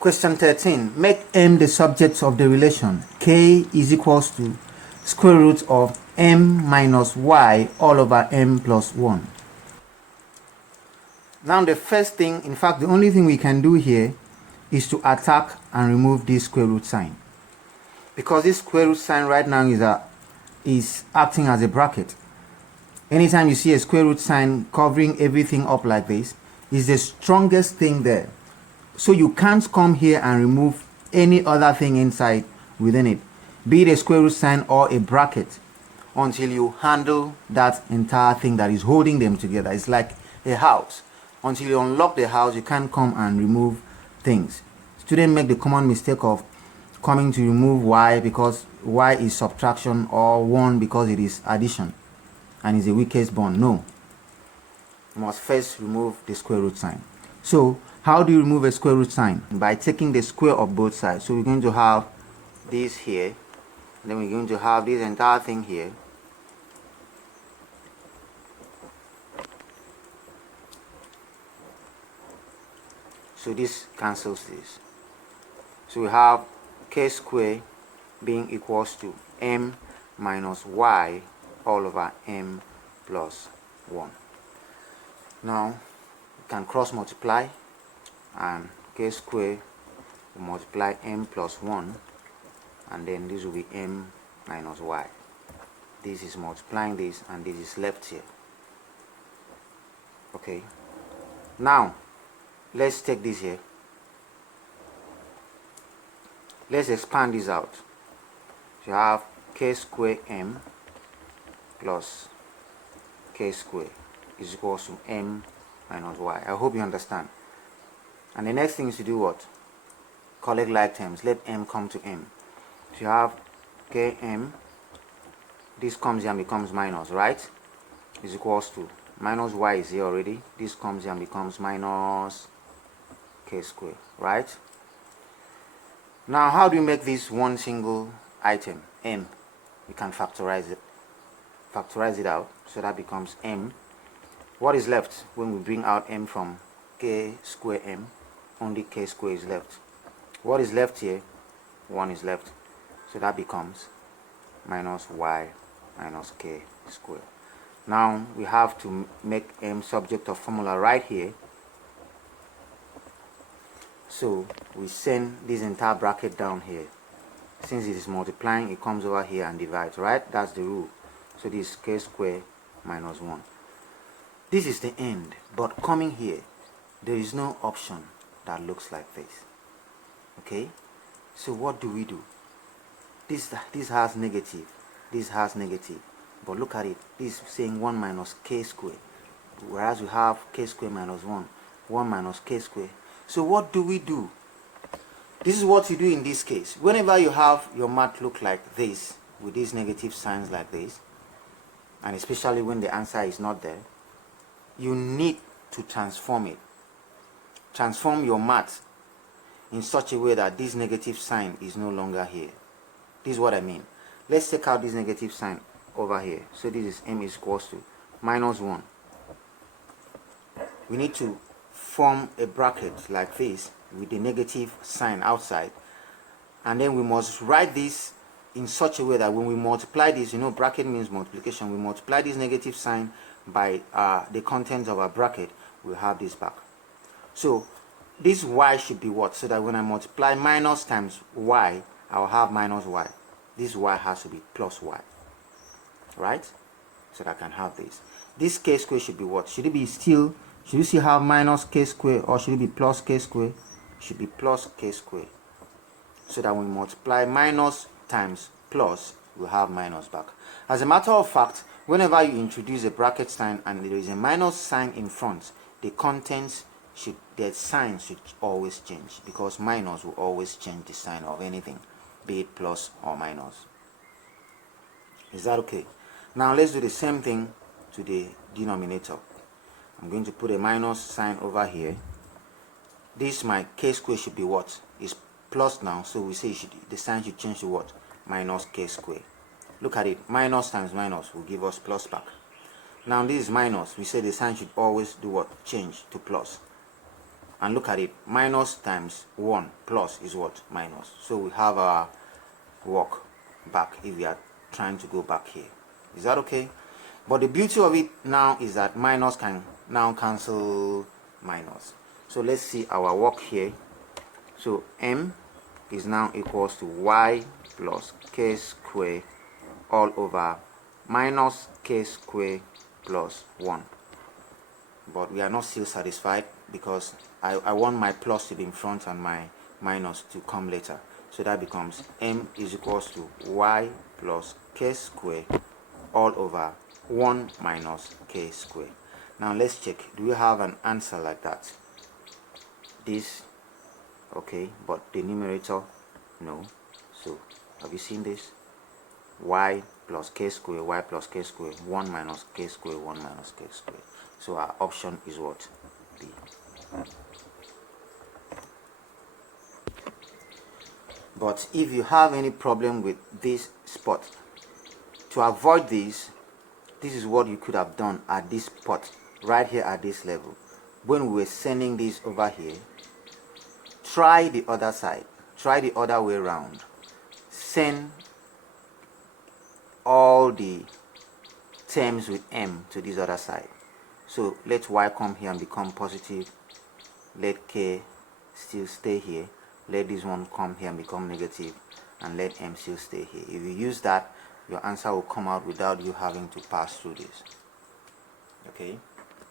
Question 13. Make m the subject of the relation k is equals to square root of m minus y all over m plus 1. Now the first thing, in fact the only thing we can do here is to attack and remove this square root sign. Because this square root sign right now is acting as a bracket. Anytime you see a square root sign covering everything up like this, is the strongest thing there. So you can't come here and remove any other thing inside within it, be it a square root sign or a bracket, until you handle that entire thing that is holding them together. It's like a house. Until you unlock the house, you can't come and remove things. Students make the common mistake of coming to remove y because y is subtraction, or 1 because it is addition and is the weakest bond. No. You must first remove the square root sign. So how do you remove a square root sign? By taking the square of both sides. So we're going to have this here, then we're going to have this entire thing here. So this cancels this. So we have k squared being equals to m minus y all over m plus 1. Now we can cross multiply, and k squared will multiply m plus 1, and then this will be m minus y. This is multiplying this, and this is left here. Okay, now let's take this here. Let's expand this out. So you have k squared m plus k squared is equals to m minus y. I hope you understand. And the next thing is to do what? Collect like terms. Let m come to m. So you have km. This comes here and becomes minus, right? Is equals to minus y is here already. This comes here and becomes minus k squared, right? Now how do you make this one single item, m? We can factorize it out, so that becomes m. What is left when we bring out m from k square m? Only k square is left. What is left here? 1 is left, so that becomes minus y minus k square. Now we have to make m subject of formula right here. So we send this entire bracket down here. Since it is multiplying, it comes over here and divides, right? That's the rule. So this is k squared minus 1. This is the end, but coming here, there is no option that looks like this. Okay? So what do? This has negative, this has negative, but look at it. This is saying 1 minus k squared, whereas we have k squared minus 1 minus k squared. So what do? This is what you do in this case. Whenever you have your math look like this, with these negative signs like this, and especially when the answer is not there, you need to transform it. Transform your math in such a way that this negative sign is no longer here. This is what I mean. Let's take out this negative sign over here. So this is m is equals to minus 1. We need to form a bracket like this with the negative sign outside, and then we must write this in such a way that when we multiply this, bracket means multiplication, we multiply this negative sign by the contents of our bracket, we'll have this back. So this y should be what? So that when I multiply minus times y, I'll have minus y. This y has to be plus y, right? So that I can have this. This k squared should be what? Should it be still, should you still have minus k squared, or should it be plus k squared? It should be plus k squared. So that when we multiply minus times plus, we'll have minus back. As a matter of fact, whenever you introduce a bracket sign and there is a minus sign in front, the contents the sign should always change, because minus will always change the sign of anything, be it plus or minus. Is that okay? Now let's do the same thing to the denominator. I'm going to put a minus sign over here. This, my k squared, should be what? Is plus now, so we say the sign should change to what? Minus k squared. Look at it. Minus times minus will give us plus back. Now this is minus. We say the sign should always do what? Change to plus. and look at it. Minus times 1 plus is what? Minus. So we have our work back if we are trying to go back here. Is that okay? But the beauty of it now is that minus can now cancel minus. So let's see our work here. So m is now equals to y plus k square all over minus k square plus 1. But we are not still satisfied because I want my plus to be in front and my minus to come later. So that becomes m is equals to y plus k square all over 1 minus k square. Now let's check. Do we have an answer like that? This, okay, but the numerator, no. So have you seen this? Y plus k square, y plus k square, 1 minus k square, 1 minus k square. So our option is what? B. But if you have any problem with this spot, to avoid this is what you could have done at this spot, right here at this level. When we were sending this over here, try the other side, try the other way around. Send all the terms with m to this other side. So let y come here and become positive, let k still stay here, let this one come here and become negative, and let m still stay here. If you use that, your answer will come out without you having to pass through this. Okay.